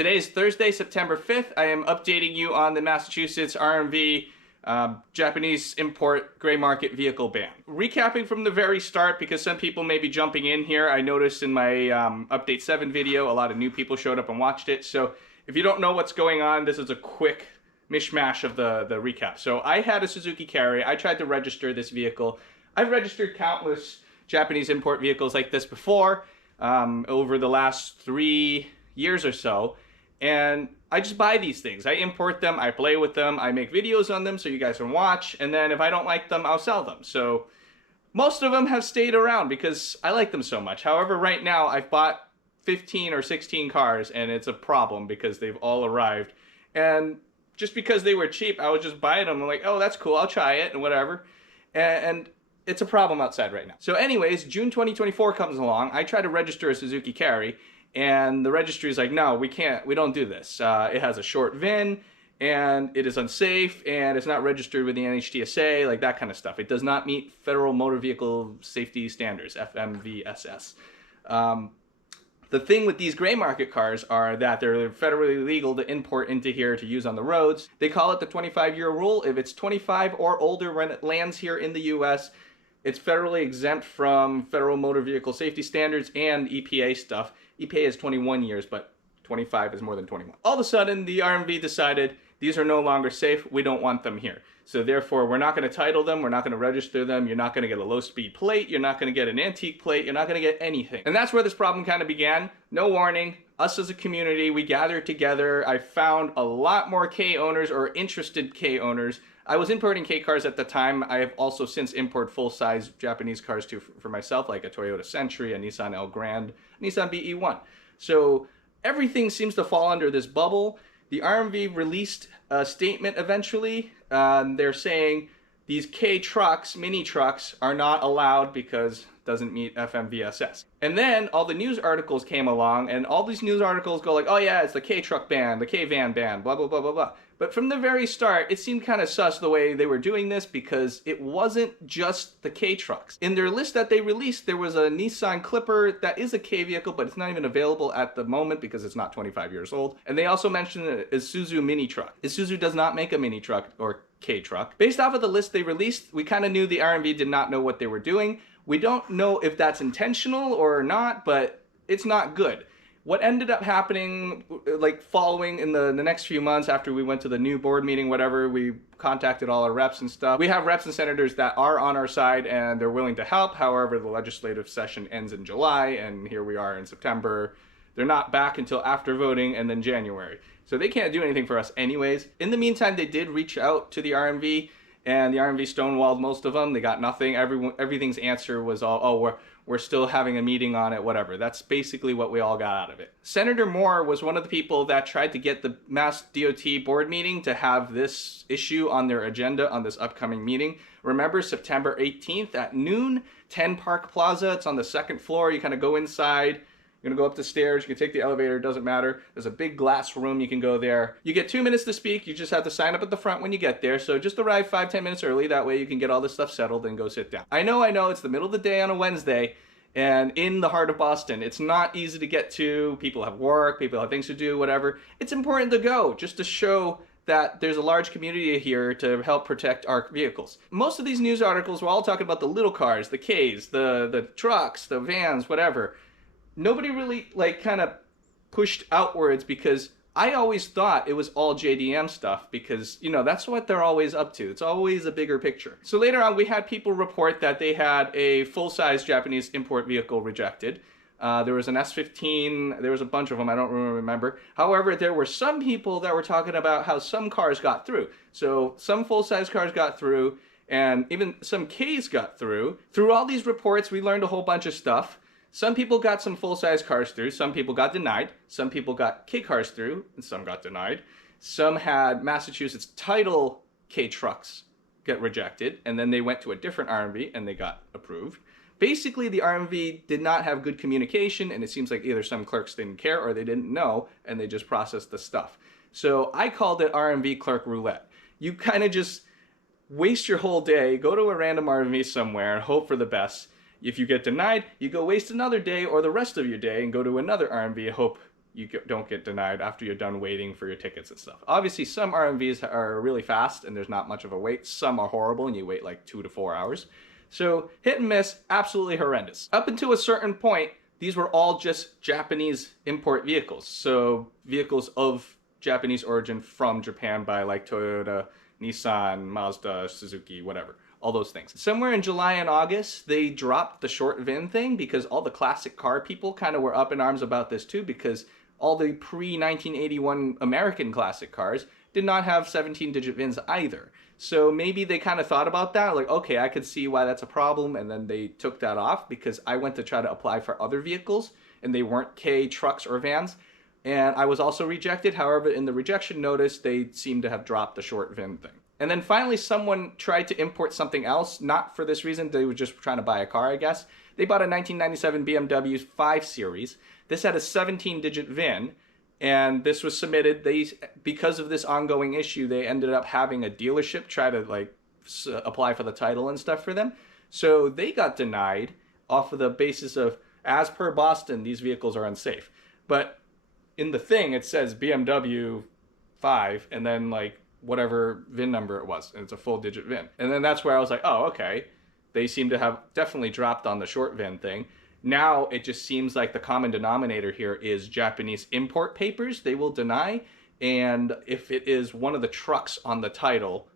Today is Thursday, September 5th. I am updating you on the Massachusetts RMV Japanese import gray market vehicle ban. Recapping from the very start, because some people may be jumping in here. I noticed in my Update 7 video, a lot of new people showed up and watched it. So if you don't know what's going on, this is a quick mishmash of the recap. So I had a Suzuki Carry. I tried to register this vehicle. I've registered countless Japanese import vehicles like this before over the last 3 years or so. And I just buy these things. I import them, I play with them, I make videos on them so you guys can watch, and then if I don't like them, I'll sell them. So most of them have stayed around because I like them so much. However, right now I've bought 15 or 16 cars and it's a problem because they've all arrived. And just because they were cheap, I was just buying them. I'm like, oh, that's cool, I'll try it and whatever. And it's a problem outside right now. So anyways, June 2024 comes along. I try to register a Suzuki Carry. And the registry is like, no, we don't do this. It has a short VIN, and it is unsafe, and it's not registered with the NHTSA, like that kind of stuff. It does not meet Federal Motor Vehicle Safety Standards, FMVSS. The thing with these gray market cars are that they're federally legal to import into here to use on the roads. They call it the 25-year rule. If it's 25 or older when it lands here in the US, it's federally exempt from Federal Motor Vehicle Safety Standards and EPA stuff. EPA is 21 years, but 25 is more than 21. All of a sudden, the RMV decided these are no longer safe. We don't want them here. So therefore, we're not going to title them. We're not going to register them. You're not going to get a low-speed plate. You're not going to get an antique plate. You're not going to get anything. And that's where this problem kind of began. No warning. Us as a community, we gathered together. I found a lot more K owners or interested K owners. I was importing K cars at the time. I have also since imported full-size Japanese cars too for myself, like a Toyota Century, a Nissan Elgrand, a Nissan BE1. So everything seems to fall under this bubble. The RMV released a statement eventually. They're saying these K trucks, mini trucks, are not allowed because it doesn't meet FMVSS. And then all the news articles came along, and all these news articles go like, oh yeah, it's the K truck ban, the K van ban, blah, blah, blah, blah, blah. But from the very start, it seemed kind of sus the way they were doing this because it wasn't just the K trucks. In their list that they released, there was a Nissan Clipper that is a K vehicle, but it's not even available at the moment because it's not 25 years old. And they also mentioned an Isuzu mini truck. Isuzu does not make a mini truck or K truck. Based off of the list they released, we kind of knew the RMV did not know what they were doing. We don't know if that's intentional or not, but it's not good. What ended up happening, like following in the next few months after we went to the new board meeting, whatever, we contacted all our reps and stuff. We have reps and senators that are on our side and they're willing to help. However, the legislative session ends in July and here we are in September. They're not back until after voting and then January. So they can't do anything for us anyways. In the meantime, they did reach out to the RMV and the RMV stonewalled most of them. They got nothing. Everything's answer was all, oh, we're still having a meeting on it, whatever. That's basically what we all got out of it. Senator Moore was one of the people that tried to get the MassDOT board meeting to have this issue on their agenda on this upcoming meeting. Remember, September 18th at noon, 10 Park Plaza. It's on the second floor. You kind of go inside. You're gonna go up the stairs, you can take the elevator, it doesn't matter. There's a big glass room, you can go there. You get 2 minutes to speak, you just have to sign up at the front when you get there, so just arrive 5-10 minutes early, that way you can get all this stuff settled and go sit down. I know, it's the middle of the day on a Wednesday, and in the heart of Boston. It's not easy to get to, people have work, people have things to do, whatever. It's important to go, just to show that there's a large community here to help protect our vehicles. Most of these news articles were all talking about the little cars, the Ks, the trucks, the vans, whatever. Nobody really kind of pushed outwards because I always thought it was all JDM stuff because, that's what they're always up to. It's always a bigger picture. So later on, we had people report that they had a full-size Japanese import vehicle rejected. There was an S15, there was a bunch of them, I don't really remember. However, there were some people that were talking about how some cars got through. So some full-size cars got through and even some Ks got through. Through all these reports, we learned a whole bunch of stuff. Some people got some full-size cars through, some people got denied, some people got K cars through, and some got denied. Some had Massachusetts title K trucks get rejected, and then they went to a different RMV and they got approved. Basically, the RMV did not have good communication, and it seems like either some clerks didn't care or they didn't know, and they just processed the stuff. So I called it RMV Clerk Roulette. You kind of just waste your whole day, go to a random RMV somewhere and hope for the best. If you get denied, you go waste another day or the rest of your day and go to another RMV and hope you don't get denied after you're done waiting for your tickets and stuff. Obviously, some RMVs are really fast and there's not much of a wait. Some are horrible and you wait like 2 to 4 hours. So hit and miss, absolutely horrendous. Up until a certain point, these were all just Japanese import vehicles. So vehicles of Japanese origin from Japan by like Toyota, Nissan, Mazda, Suzuki, whatever. All those things. Somewhere in July and August, they dropped the short VIN thing because all the classic car people kind of were up in arms about this too, because all the pre-1981 American classic cars did not have 17-digit VINs either. So maybe they kind of thought about that, like, okay, I could see why that's a problem, and then they took that off because I went to try to apply for other vehicles, and they weren't K trucks or vans, and I was also rejected. However, in the rejection notice, they seemed to have dropped the short VIN thing. And then finally, someone tried to import something else, not for this reason, they were just trying to buy a car, I guess. They bought a 1997 BMW 5 Series. This had a 17-digit VIN, and this was submitted. Because of this ongoing issue, they ended up having a dealership try to like apply for the title and stuff for them. So they got denied off of the basis of, as per Boston, these vehicles are unsafe. But in the thing, it says BMW 5, and then like whatever VIN number it was, and it's a full digit VIN. And then that's where I was like, oh, okay. They seem to have definitely dropped on the short VIN thing. Now it just seems like the common denominator here is Japanese import papers they will deny, and if it is one of the trucks on the title,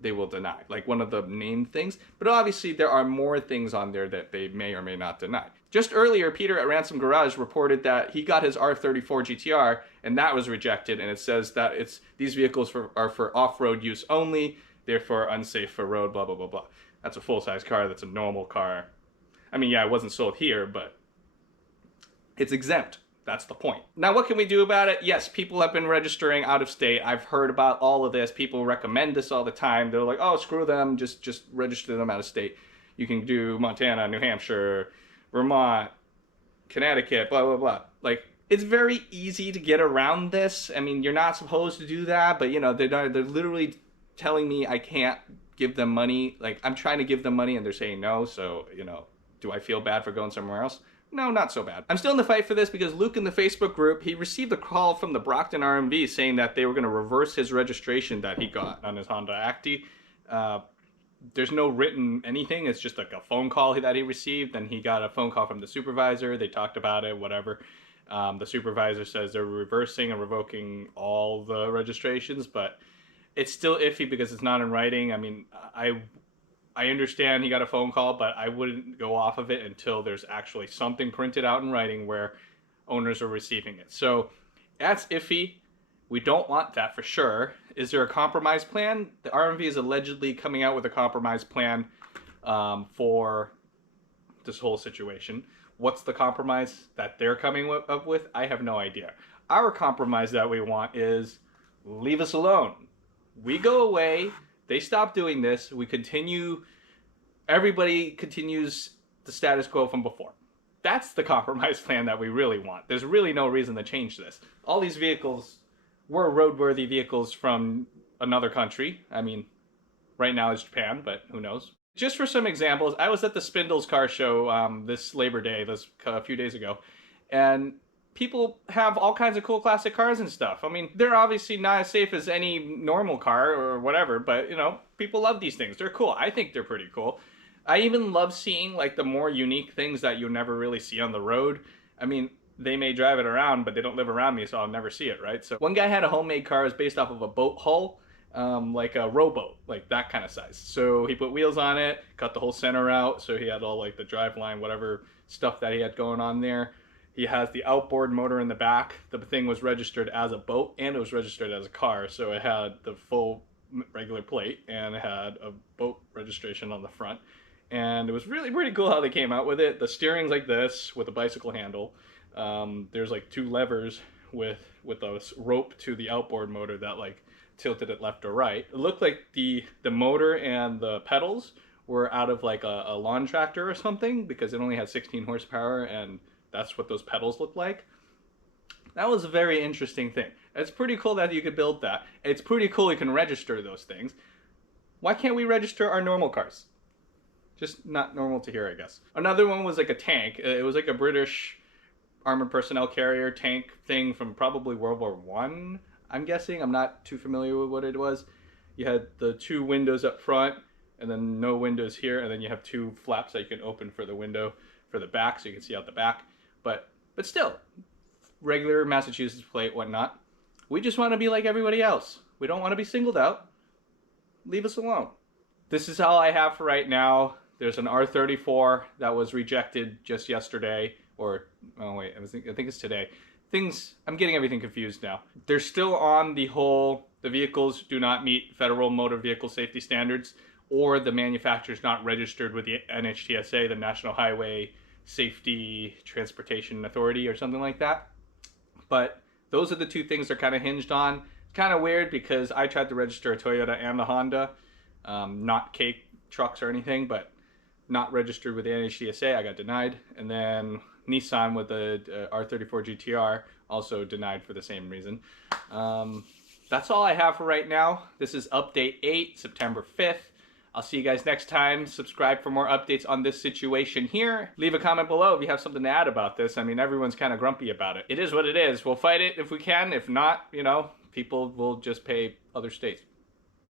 they will deny, like one of the named things. But obviously there are more things on there that they may or may not deny. Just earlier, Peter at Ransom Garage reported that he got his R34 GTR and that was rejected, and it says that these vehicles are for off-road use only, therefore unsafe for road, blah, blah, blah, blah. That's a full-size car, that's a normal car. I mean, yeah, it wasn't sold here, but it's exempt. That's the point. Now, what can we do about it? Yes, people have been registering out of state. I've heard about all of this. People recommend this all the time. They're like, oh, screw them. Just register them out of state. You can do Montana, New Hampshire, Vermont, Connecticut, blah, blah, blah. Like, it's very easy to get around this. I mean, you're not supposed to do that, but, you know, they're literally telling me I can't give them money. Like, I'm trying to give them money and they're saying no, so, you know, do I feel bad for going somewhere else? No, not so bad. I'm still in the fight for this because Luke in the Facebook group, he received a call from the Brockton RMV saying that they were going to reverse his registration that he got on his Honda Acti. There's no written anything. It's just like a phone call that he received. Then he got a phone call from the supervisor. They talked about it, whatever. The supervisor says they're reversing and revoking all the registrations, but it's still iffy because it's not in writing. I mean, I understand he got a phone call, but I wouldn't go off of it until there's actually something printed out in writing where owners are receiving it. So that's iffy. We don't want that for sure. Is there a compromise plan? The RMV is allegedly coming out with a compromise plan for this whole situation. What's the compromise that they're coming up with? I have no idea. Our compromise that we want is leave us alone. We go away. They stop doing this. We continue. Everybody continues the status quo from before. That's the compromise plan that we really want. There's really no reason to change this. All these vehicles were roadworthy vehicles from another country. I mean, right now it's Japan, but who knows? Just for some examples, I was at the Spindles car show this Labor Day, a few days ago, and people have all kinds of cool classic cars and stuff. I mean, they're obviously not as safe as any normal car or whatever, but, you know, people love these things. They're cool. I think they're pretty cool. I even love seeing, like, the more unique things that you'll never really see on the road. I mean, they may drive it around, but they don't live around me, so I'll never see it, right? So one guy had a homemade car. It was based off of a boat hull, like a rowboat, like that kind of size. So he put wheels on it, cut the whole center out, so he had all, like, the driveline, whatever stuff that he had going on there. He has the outboard motor in the back. The thing was registered as a boat and it was registered as a car. So it had the full regular plate and it had a boat registration on the front. And it was really pretty cool how they came out with it. The steering's like this with a bicycle handle. There's like 2 levers with a rope to the outboard motor that like tilted it left or right. It looked like the motor and the pedals were out of like a lawn tractor or something because it only had 16 horsepower and that's what those pedals look like. That was a very interesting thing. It's pretty cool that you could build that. It's pretty cool you can register those things. Why can't we register our normal cars? Just not normal to here, I guess. Another one was like a tank. It was like a British armored personnel carrier tank thing from probably World War I, I'm guessing. I'm not too familiar with what it was. You had the 2 windows up front, and then no windows here, and then you have 2 flaps that you can open for the window for the back, so you can see out the back. But still, regular Massachusetts plate, whatnot. We just want to be like everybody else. We don't want to be singled out. Leave us alone. This is all I have for right now. There's an R34 that was rejected just yesterday, or, oh wait, I think it's today. I'm getting everything confused now. They're still on the whole, the vehicles do not meet federal motor vehicle safety standards, or the manufacturer's not registered with the NHTSA, the National Highway Safety Transportation Authority, or something like that. But those are the 2 things they're kind of hinged on. It's kind of weird because I tried to register a Toyota and the Honda, not K trucks or anything, but not registered with the NHTSA, I got denied. And then Nissan with the R34 GTR, also denied for the same reason. That's all I have for right now. This is update 8, September 5th. I'll see you guys next time. Subscribe for more updates on this situation here. Leave a comment below if you have something to add about this. I mean, everyone's kind of grumpy about it. It is what it is. We'll fight it if we can. If not, you know, people will just pay other states.